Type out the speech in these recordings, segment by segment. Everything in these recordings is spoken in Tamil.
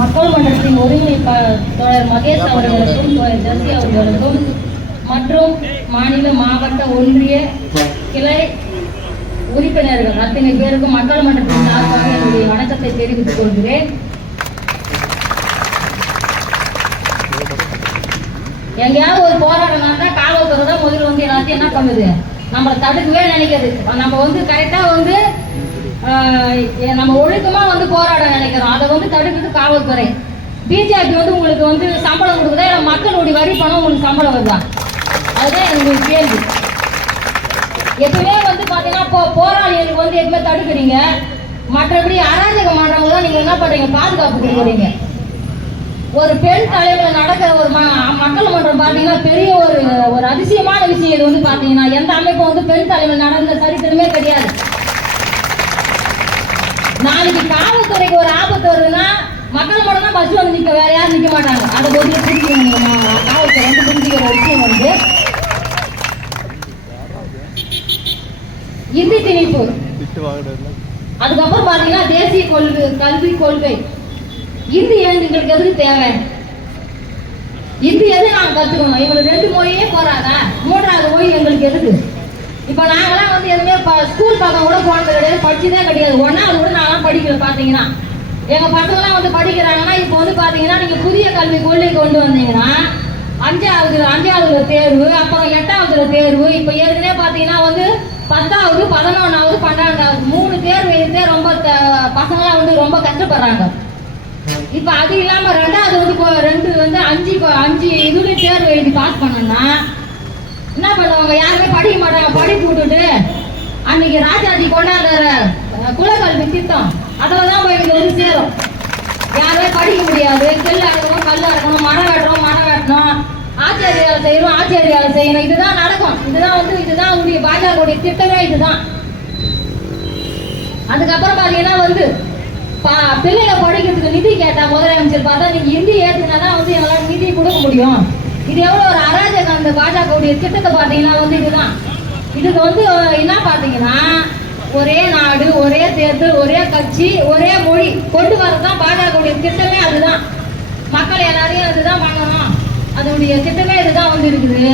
மக்கள் மன்றத்தின் ஒருங்கிணைப்பாளர் மகேஷ் அவர்களுக்கும் ஜசி அவர்களுக்கும் மற்றும் மாநில மாவட்ட ஒன்றிய கிளை உறுப்பினர்கள் அத்தனை பேருக்கும் மக்கள் மன்றத்தின் சார்பாக என்னுடைய வணக்கத்தை தெரிவித்துக் கொள்கிறேன். எங்கேயாவது ஒரு போராட்டம் தான் காவல்துறை தான் முதல்ல வந்து எல்லாத்தையும் என்ன பண்ணுது, நம்மளை தடுக்கவே நினைக்கிறது. நம்ம வந்து கரெக்டா வந்து நம்ம ஒழுக்கமா வந்து போராட நினைக்கிறோம், அதை வந்து தடுக்கிறது காவல்துறை. பிஜேபி வந்து உங்களுக்கு வந்து சம்பளம் கொடுக்குதா இல்லை மக்களுடைய வரி பணம் உங்களுக்கு சம்பளம் வருதா? அதுதான் என்னுடைய கேள்வி. எப்பவுமே வந்து பாத்தீங்கன்னா போராளிகளுக்கு வந்து எப்பவுமே தடுக்கிறீங்க, மற்றபடி அராஜகம் பண்றவங்க தான் நீங்க என்ன பண்றீங்க, பாதுகாப்பு கொடுக்குறீங்க. ஒரு பெண் தலைவர் நடக்கிற ஒரு மக்கள் மன்றம் பாத்தீங்கன்னா பெரிய ஒரு அதிசயமான விஷயம். இது வந்து பாத்தீங்கன்னா எந்த அமைப்பு வந்து பெண் தலைவர் நடந்த சரித்திரமே கிடையாது. நாளைக்கு காவல்துறைக்கு ஒரு ஆபத்து வருதுன்னா மக்கள் மட்டும் தான் பஸ் வந்து நிற்க, வேற யாரும் நிற்க மாட்டாங்க. அதை பற்றி புரிஞ்சுக்கணும். காவல்துறை வந்து புரிஞ்சுக்கிற விஷயம் வந்து இந்தி திணிப்பு, அதுக்கப்புறம் பாத்தீங்கன்னா தேசிய கல்வி கொள்கை. இந்தி எங்களுக்கு எதுக்கு தேவை? இந்தி எது நாங்கள் கற்றுக்கணும்? எங்களுக்கு 2 மொழியே போறாதா? 3வது மொழி எங்களுக்கு எதுக்கு? இப்போ நாங்களாம் வந்து எதுவுமே ஸ்கூல் பக்கம் கூட போனது கிடையாது, படிச்சுதே கிடையாது. 1வது கூட நான்லாம் படிக்கல. பார்த்தீங்கன்னா எங்கள் பசங்களாம் வந்து படிக்கிறாங்கன்னா இப்போ வந்து பார்த்தீங்கன்னா நீங்கள் புதிய கல்வி கொள்கை கொண்டு வந்தீங்கன்னா 5வது தேர்வு, அப்புறம் 8வது தேர்வு. இப்போ ஏற்கனவே பார்த்தீங்கன்னா வந்து 10வது 11வது 12வது 3 தேர்வு எழுதே ரொம்ப பசங்களாம் வந்து ரொம்ப கஷ்டப்படுறாங்க. இப்போ அது இல்லாமல் 2வது வந்து 5 இதுலேயும் தேர்வு எழுதி பாஸ் பண்ணணும்னா என்ன பண்ணுவாங்க? யாருமே படிக்க மாட்டாங்க. படிப்பு விட்டுட்டு அன்னைக்கு ராஜாஜி கொண்டாடுற குலக்கல்வி திட்டம் அதில் தான் போய் இங்கே வந்து சேரும். யாருமே படிக்க முடியாது. கல் அடக்கணும், கல் அடக்கணும், மரம் வெட்டணும், ஆச்சரிய வேலை செய்யணும், ஆச்சரிய வேலை செய்யணும். இதுதான் நடக்கும். இதுதான் உங்களுடைய பாஜகவுடைய திட்டமே இதுதான். அதுக்கப்புறம் பார்த்தீங்கன்னா வந்து பிள்ளைங்க படிக்கிறதுக்கு நிதி கேட்டா முதலமைச்சர் பார்த்தா நீங்க இந்தி ஏற்றுனாதான் வந்து எங்களால் நிதி கொடுக்க முடியும். இது எவ்வளவு ஒரு அராஜகம். அந்த பாஜகவுடைய திட்டத்தை பார்த்தீங்கன்னா வந்து இதுதான். இதுக்கு வந்து என்ன பார்த்தீங்கன்னா ஒரே நாடு, ஒரே தேர்தல், ஒரே கட்சி, ஒரே மொழி கொண்டு வரதான் பாஜகவுடைய திட்டமே. அதுதான் மக்கள் எல்லாரையும் அதுதான் பண்ணணும். அதனுடைய திட்டமே இதுதான் வந்து இருக்குது.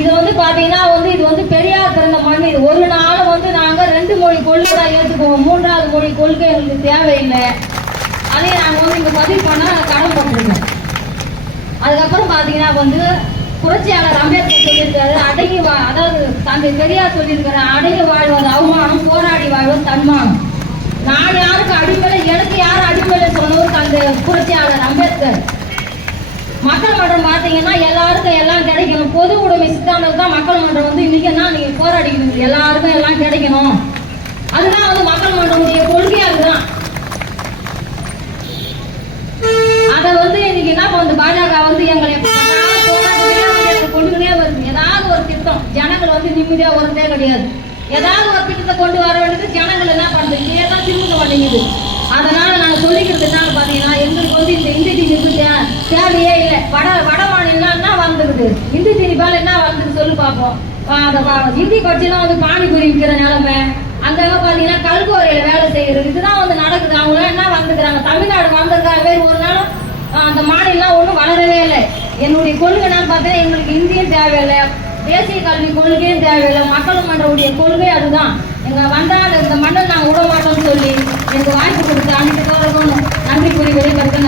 இது வந்து பார்த்தீங்கன்னா வந்து இது வந்து பெரியார் பிறந்த மண். இது ஒரு நாள் வந்து நாங்கள் 2 மொழி கொள்கை தான் ஏற்றுக்குவோம். 3வது மொழி கொள்கை எங்களுக்கு தேவையில்லை. அதே நாங்கள் வந்து இங்கே பதிவு பண்ணால் கடன்பட்டுருக்கோம். அதுக்கப்புறம் பார்த்தீங்கன்னா வந்து புரட்சியாளர் அம்பேத்கர் சொல்லியிருக்காரு, அதாவது தந்தை பெரியார் சொல்லியிருக்கிற அடங்கி வாழ்வது அவமானம், போராடி வாழ்வது தன்மானம். நான் யாருக்கு அடிமையில, எனக்கு யாரும் அடிமையில சொன்னவர் தந்தை புரட்சியாளர் அம்பேத்கர். மக்கள் மன்றம் பார்த்தீங்கன்னா எல்லாருக்கும் எல்லாம் கிடைக்கணும். பொது உடைமை சித்தாந்தம் தான் மக்கள் மன்றம் வந்து இன்னைக்கு தான் நீங்க போராடிக்கணும். எல்லாருக்கும் எல்லாம் கிடைக்கணும். அதுதான் வந்து மக்கள் மன்றமுடைய கொள்கையா அதுதான். அதை வந்து இன்னைக்கு என்ன வந்து பாஜக வந்து எங்களை கொண்டுனே வருது. ஏதாவது ஒரு திட்டம் ஜனங்கள் வந்து நிம்மதியா வருதே கிடையாது. ஏதாவது ஒரு திட்டத்தை கொண்டு வர வேண்டியது ஜனங்கள் என்ன பண்றது, இதே தான் திரும்ப மாட்டேங்குது. அதனால நாங்கள் சொல்லிக்கிறது என்னன்னு பார்த்தீங்கன்னா எங்களுக்கு வந்து இந்த இந்தி திணிப்பு தேவையே இல்லை. வட மாநிலம் என்ன வந்துருக்குது, இந்தி திணிப்பால் என்ன வந்துருக்கு சொல்லி பார்ப்போம். அந்த இந்தி கட்சியெல்லாம் வந்து பானிபூரி விற்கிற நிலைமை, அங்கே பார்த்தீங்கன்னா கல்கோரையில் வேலை செய்கிறது, இதுதான் வந்து நடக்குது. அவங்களாம் என்ன வந்துருக்குறாங்க, தமிழ்நாடு வந்திருக்காங்க. ஒரு நாளும் அந்த மாநிலம் ஒன்றும் வளரவே இல்லை. என்னுடைய கொள்கை என்னன்னு பார்த்தீங்கன்னா எங்களுக்கு இந்தியும் தேவையில்லை, தேசிய கல்வி கொள்கையும் தேவையில்லை, மக்கள் மன்றவுடைய கொள்கை அதுதான். எங்கள் வந்தால் இந்த மண்ணை நாங்கள் விட மாட்டோம்னு சொல்லி எனக்கு வாய்ப்பு கொடுத்து அன்னைக்கு நன்றி கூறி வெளிப்படுத்த